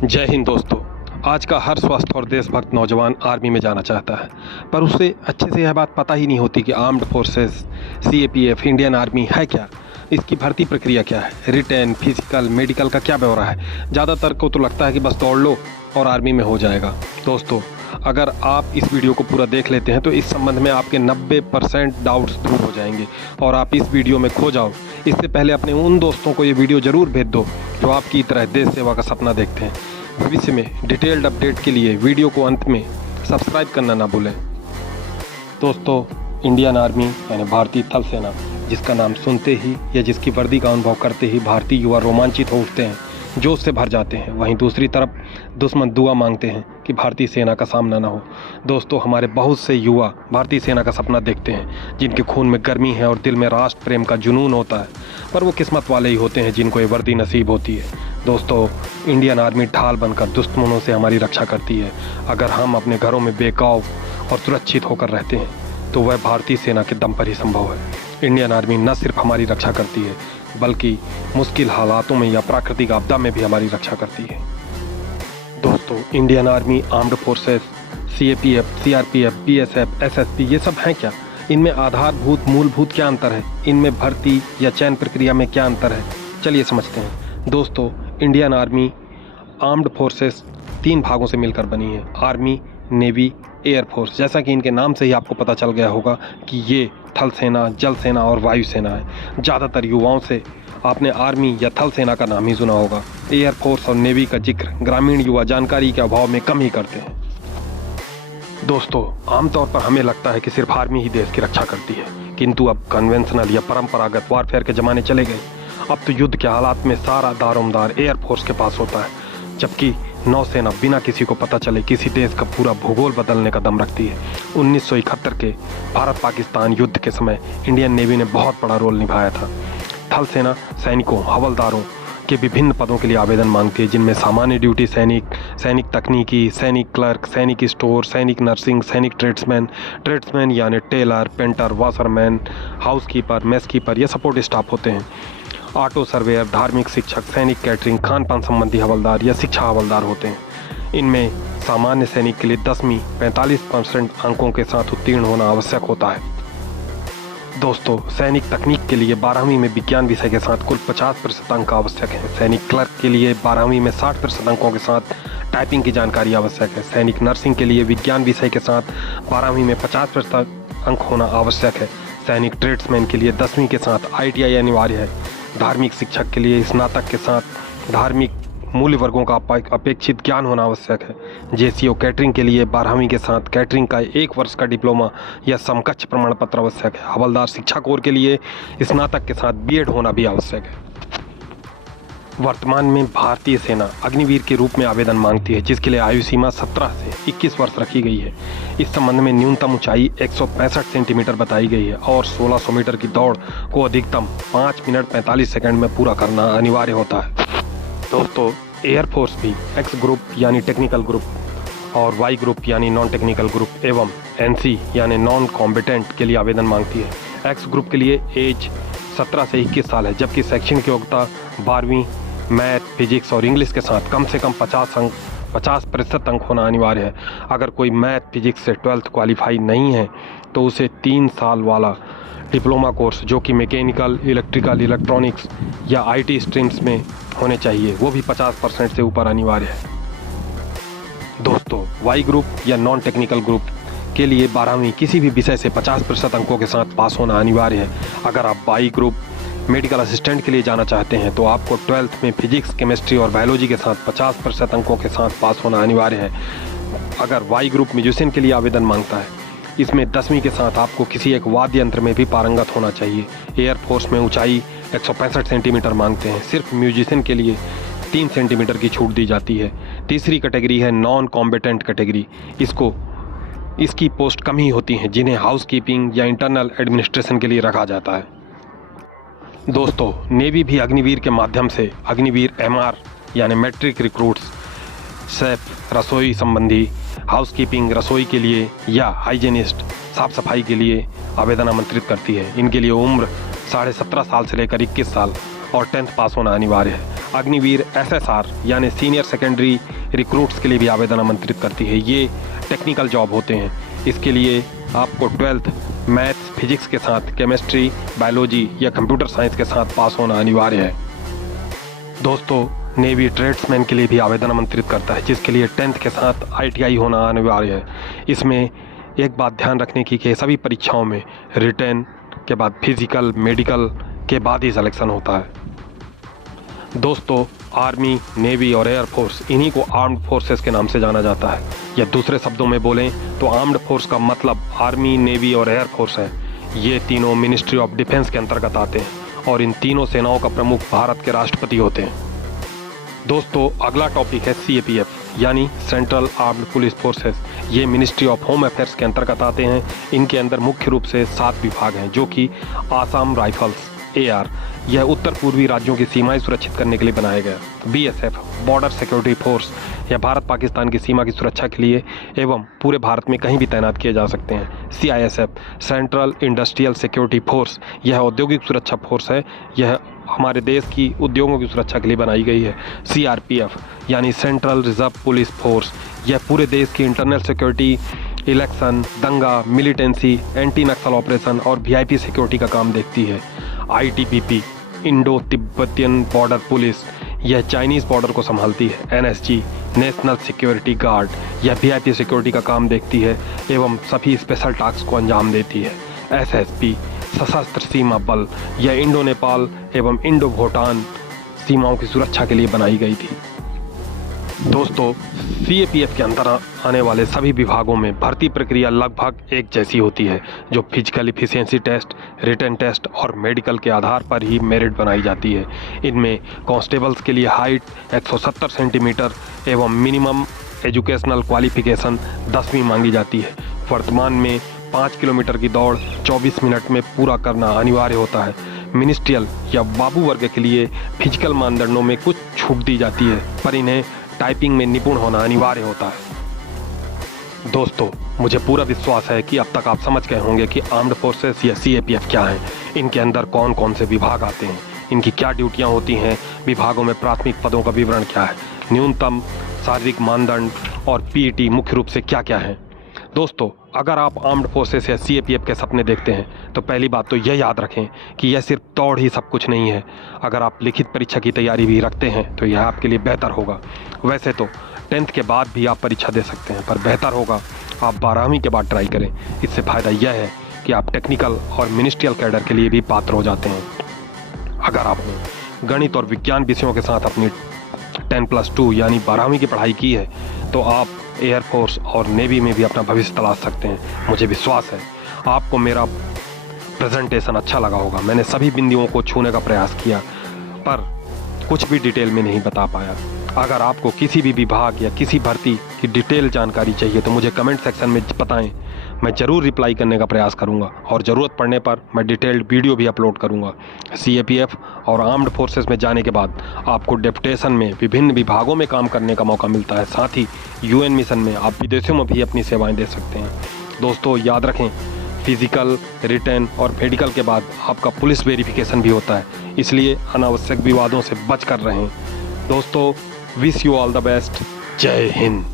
जय हिंद दोस्तों। आज का हर स्वस्थ और देशभक्त नौजवान आर्मी में जाना चाहता है, पर उसे अच्छे से यह बात पता ही नहीं होती कि armed forces, CAPF, Indian army है क्या, इसकी भर्ती प्रक्रिया क्या है, रिटेन, फिजिकल, मेडिकल का क्या ब्यौरा है। ज़्यादातर को तो लगता है कि बस दौड़ लो और आर्मी में हो जाएगा। दोस्तों, अगर आप इस वीडियो को पूरा देख लेते हैं तो इस संबंध में आपके 90% डाउट्स दूर हो जाएंगे और आप इस वीडियो में खो जाओ। इससे पहले अपने उन दोस्तों को ये वीडियो ज़रूर भेज दो जो आपकी तरह देश सेवा का सपना देखते हैं। भविष्य में डिटेल्ड अपडेट के लिए वीडियो को अंत में सब्सक्राइब करना ना भूलें। दोस्तों, इंडियन आर्मी यानी भारतीय थल सेना, जिसका नाम सुनते ही या जिसकी वर्दी का अनुभव करते ही भारतीय युवा रोमांचित हो उठते हैं, जोश से भर जाते हैं। वहीं दूसरी तरफ दुश्मन दुआ मांगते हैं कि भारतीय सेना का सामना ना हो। दोस्तों, हमारे बहुत से युवा भारतीय सेना का सपना देखते हैं, जिनके खून में गर्मी है और दिल में राष्ट्र प्रेम का जुनून होता है, पर वो किस्मत वाले ही होते हैं जिनको ये वर्दी नसीब होती है। दोस्तों, इंडियन आर्मी ढाल बनकर दुश्मनों से हमारी रक्षा करती है। अगर हम अपने घरों में बेखौफ और सुरक्षित होकर रहते हैं तो वह भारतीय सेना के दम पर ही संभव है। इंडियन आर्मी न सिर्फ हमारी रक्षा करती है, बल्कि मुश्किल हालातों में या प्राकृतिक आपदा में भी हमारी रक्षा करती है। दोस्तों, Indian army, armed forces, CAPF, CRPF, BSF, SSB, ये सब हैं क्या? इनमें आधारभूत मूलभूत क्या अंतर है? इनमें भर्ती या चयन प्रक्रिया में क्या अंतर है? चलिए समझते हैं। दोस्तों, इंडियन आर्मी आर्म्ड फोर्सेस 3 भागों से मिलकर बनी है: आर्मी, नेवी, एयरफोर्स। जैसा कि इनके नाम से ही आपको पता चल गया होगा कि ये थल सेना, जल सेना और वायु सेना है। ज़्यादातर युवाओं से आपने आर्मी या थल सेना का नाम ही सुना होगा। एयरफोर्स और नेवी का जिक्र ग्रामीण युवा जानकारी के अभाव में कम ही करते हैं। दोस्तों, आमतौर पर हमें लगता है कि सिर्फ आर्मी ही देश की रक्षा करती है, किंतु अब कन्वेंशनल या परंपरागत वारफेयर के ज़माने चले गए। अब तो युद्ध के हालात में सारा दारोमदार एयरफोर्स के पास होता है, जबकि नौसेना बिना किसी को पता चले किसी देश का पूरा भूगोल बदलने का दम रखती है। 1971 के भारत पाकिस्तान युद्ध के समय इंडियन नेवी ने बहुत बड़ा रोल निभाया था। थल सेना सैनिकों, हवलदारों के विभिन्न पदों के लिए आवेदन मांगती है, जिनमें सामान्य ड्यूटी सैनिक, सैनिक तकनीकी, सैनिक क्लर्क, सैनिक स्टोर, सैनिक नर्सिंग, सैनिक ट्रेड्समैन यानी टेलर, पेंटर, वाशरमैन, हाउसकीपर, मेसकीपर, ये सपोर्ट स्टाफ होते हैं। ऑटो सर्वेयर, धार्मिक शिक्षक, सैनिक कैटरिंग, खान पान संबंधी हवलदार या शिक्षा हवलदार होते हैं। इनमें सामान्य सैनिक के लिए 10वीं 45% अंकों के साथ उत्तीर्ण होना आवश्यक होता है। दोस्तों, सैनिक तकनीक के लिए 12वीं में विज्ञान विषय के साथ कुल 50% अंक आवश्यक है। सैनिक क्लर्क के लिए 12वीं में 60% अंकों के साथ टाइपिंग की जानकारी आवश्यक है। सैनिक नर्सिंग के लिए विज्ञान विषय के साथ 12वीं में 50% अंक होना आवश्यक है। सैनिक ट्रेड्समैन के लिए 10वीं के साथ ITI अनिवार्य है। धार्मिक शिक्षक के लिए स्नातक के साथ धार्मिक मूल्य वर्गों का अपेक्षित ज्ञान होना आवश्यक है। JCO कैटरिंग के लिए 12वीं के साथ कैटरिंग का 1 वर्ष का डिप्लोमा या समकक्ष प्रमाण पत्र आवश्यक है। हवलदार शिक्षा कोर के लिए स्नातक के साथ BEd होना भी आवश्यक है। वर्तमान में भारतीय सेना अग्निवीर के रूप में आवेदन मांगती है, जिसके लिए आयु सीमा 17 से 21 वर्ष रखी गई है। इस संबंध में न्यूनतम ऊंचाई 165 सेंटीमीटर बताई गई है और 1600 मीटर की दौड़ को अधिकतम 5 मिनट 45 सेकंड में पूरा करना अनिवार्य होता है। दोस्तों, एयरफोर्स भी X ग्रुप यानी टेक्निकल ग्रुप और Y ग्रुप यानी नॉन टेक्निकल ग्रुप एवं NC यानी नॉन कॉम्बिटेंट के लिए आवेदन मांगती है। X ग्रुप के लिए एज 17 से 21 साल है, जबकि शैक्षणिक योग्यता 12वीं मैथ, फिजिक्स और इंग्लिश के साथ कम से कम 50% अंक होना अनिवार्य है। अगर कोई मैथ फिजिक्स से 12th क्वालिफाई नहीं है तो उसे 3 साल वाला डिप्लोमा कोर्स, जो कि मैकेनिकल, इलेक्ट्रिकल, इलेक्ट्रॉनिक्स या IT स्ट्रीम्स में होने चाहिए, वो भी 50% से ऊपर अनिवार्य है। दोस्तों, Y ग्रुप या नॉन टेक्निकल ग्रुप के लिए 12वीं किसी भी विषय से 50% अंकों के साथ पास होना अनिवार्य है। अगर आप Y ग्रुप मेडिकल असिस्टेंट के लिए जाना चाहते हैं तो आपको 12th में फिजिक्स, केमिस्ट्री और बायोलॉजी के साथ 50% अंकों के साथ पास होना अनिवार्य है। अगर Y ग्रुप म्यूजिशियन के लिए आवेदन मांगता है, इसमें 10वीं के साथ आपको किसी एक वाद्य यंत्र में भी पारंगत होना चाहिए। एयरफोर्स में ऊंचाई 165 सेंटीमीटर मांगते हैं। सिर्फ म्यूजिशियन के लिए 3 सेंटीमीटर की छूट दी जाती है। तीसरी कैटेगरी है नॉन कॉम्बिटेंट कैटेगरी। इसकी पोस्ट कम ही होती हैं, जिन्हें हाउसकीपिंग या इंटरनल एडमिनिस्ट्रेशन के लिए रखा जाता है। दोस्तों, नेवी भी अग्निवीर के माध्यम से अग्निवीर MR यानी मैट्रिक रिक्रूट्स, सेफ रसोई संबंधी, हाउसकीपिंग रसोई के लिए या हाइजीनिस्ट साफ सफाई के लिए आवेदन आमंत्रित करती है। इनके लिए उम्र 17.5 साल से लेकर 21 साल और 10th पास होना अनिवार्य है। अग्निवीर SSR यानी सीनियर सेकेंडरी रिक्रूट्स के लिए भी आवेदन आमंत्रित करती है। ये टेक्निकल जॉब होते हैं। इसके लिए आपको 12th मैथ्स फिजिक्स के साथ केमिस्ट्री, बायोलॉजी या कंप्यूटर साइंस के साथ पास होना अनिवार्य है। दोस्तों, नेवी ट्रेड्समैन के लिए भी आवेदन आमंत्रित करता है, जिसके लिए 10th के साथ ITI होना अनिवार्य है। इसमें एक बात ध्यान रखने की कि सभी परीक्षाओं में रिटन के बाद फिजिकल, मेडिकल के बाद ही सिलेक्शन होता है। दोस्तों, आर्मी, नेवी और एयरफोर्स इन्हीं को आर्म्ड फोर्सेस के नाम से जाना जाता है, या दूसरे शब्दों में बोलें तो आर्म्ड फोर्स का मतलब आर्मी, नेवी और एयरफोर्स है। ये तीनों मिनिस्ट्री ऑफ डिफेंस के अंतर्गत आते हैं और इन तीनों सेनाओं का प्रमुख भारत के राष्ट्रपति होते हैं। दोस्तों, अगला टॉपिक है CAPF यानी सेंट्रल आर्म्ड पुलिस फोर्सेस। ये मिनिस्ट्री ऑफ होम अफेयर्स के अंतर्गत आते हैं। इनके अंदर मुख्य रूप से 7 विभाग हैं, जो कि आसाम राइफल्स AR, यह उत्तर पूर्वी राज्यों की सीमाएं सुरक्षित करने के लिए बनाया गया। BSF बॉर्डर सिक्योरिटी फोर्स, यह भारत पाकिस्तान की सीमा की सुरक्षा के लिए एवं पूरे भारत में कहीं भी तैनात किए जा सकते हैं। CISF central industrial security force, यह औद्योगिक सुरक्षा फोर्स है। यह हमारे देश की उद्योगों की सुरक्षा के लिए बनाई गई है। CRPF यानी सेंट्रल रिजर्व पुलिस फोर्स, यह पूरे देश की इंटरनल सिक्योरिटी, इलेक्शन, दंगा, मिलिटेंसी, एंटी नक्सल ऑपरेशन और VIP सिक्योरिटी का काम देखती है। ITBP Indo Tibetan border police, यह चाइनीज़ बॉर्डर को संभालती है। NSG नेशनल सिक्योरिटी गार्ड, यह VIP सिक्योरिटी का काम देखती है एवं सभी स्पेशल टास्क को अंजाम देती है। SSB सशस्त्र सीमा बल, यह इंडो नेपाल एवं इंडो भूटान सीमाओं की सुरक्षा के लिए बनाई गई थी। दोस्तों, CAPF के अंदर आने वाले सभी विभागों में भर्ती प्रक्रिया लगभग एक जैसी होती है, जो physical efficiency test, written test और मेडिकल के आधार पर ही मेरिट बनाई जाती है। इनमें कांस्टेबल्स के लिए हाइट 170 सेंटीमीटर एवं मिनिमम एजुकेशनल क्वालिफिकेशन 10वीं मांगी जाती है। वर्तमान में 5 किलोमीटर की दौड़ 24 मिनट में पूरा करना अनिवार्य होता है। मिनिस्ट्रियल या बाबू वर्ग के लिए फिजिकल मानदंडों में कुछ छूट दी जाती है, पर इन्हें टाइपिंग में निपुण होना अनिवार्य होता है। दोस्तों, मुझे पूरा विश्वास है कि अब तक आप समझ गए होंगे कि आर्म्ड फोर्सेस या CAPF क्या है, इनके अंदर कौन कौन से विभाग आते हैं, इनकी क्या ड्यूटियां होती हैं, विभागों में प्राथमिक पदों का विवरण क्या है, न्यूनतम शारीरिक मानदंड और PET मुख्य रूप से क्या क्या है। दोस्तों, अगर आप आर्म्ड फोर्सेस या CAPF के सपने देखते हैं तो पहली बात तो यह याद रखें कि यह सिर्फ दौड़ ही सब कुछ नहीं है। अगर आप लिखित परीक्षा की तैयारी भी रखते हैं तो यह आपके लिए बेहतर होगा। वैसे तो 10th के बाद भी आप परीक्षा दे सकते हैं, पर बेहतर होगा आप 12वीं के बाद ट्राई करें। इससे फ़ायदा यह है कि आप टेक्निकल और मिनिस्ट्रियल कैडर के लिए भी पात्र हो जाते हैं। अगर आपने गणित और विज्ञान विषयों के साथ अपनी 10+2 यानी 12वीं की पढ़ाई की है तो आप एयरफोर्स और नेवी में भी अपना भविष्य तलाश सकते हैं। मुझे विश्वास है आपको मेरा प्रेजेंटेशन अच्छा लगा होगा। मैंने सभी बिंदुओं को छूने का प्रयास किया, पर कुछ भी डिटेल में नहीं बता पाया। अगर आपको किसी भी विभाग या किसी भर्ती की डिटेल जानकारी चाहिए तो मुझे कमेंट सेक्शन में बताएं। मैं ज़रूर रिप्लाई करने का प्रयास करूंगा और ज़रूरत पड़ने पर मैं डिटेल्ड वीडियो भी अपलोड करूंगा। CAPF और आर्म्ड फोर्सेस में जाने के बाद आपको डेपुटेशन में विभिन्न विभागों में काम करने का मौका मिलता है। साथ ही UN मिशन में आप विदेशों में भी अपनी सेवाएं दे सकते हैं। दोस्तों, याद रखें, फिजिकल, रिटन और मेडिकल के बाद आपका पुलिस वेरिफिकेशन भी होता है, इसलिए अनावश्यक विवादों से बच कर रहें। दोस्तों, wish you all the best. जय हिंद।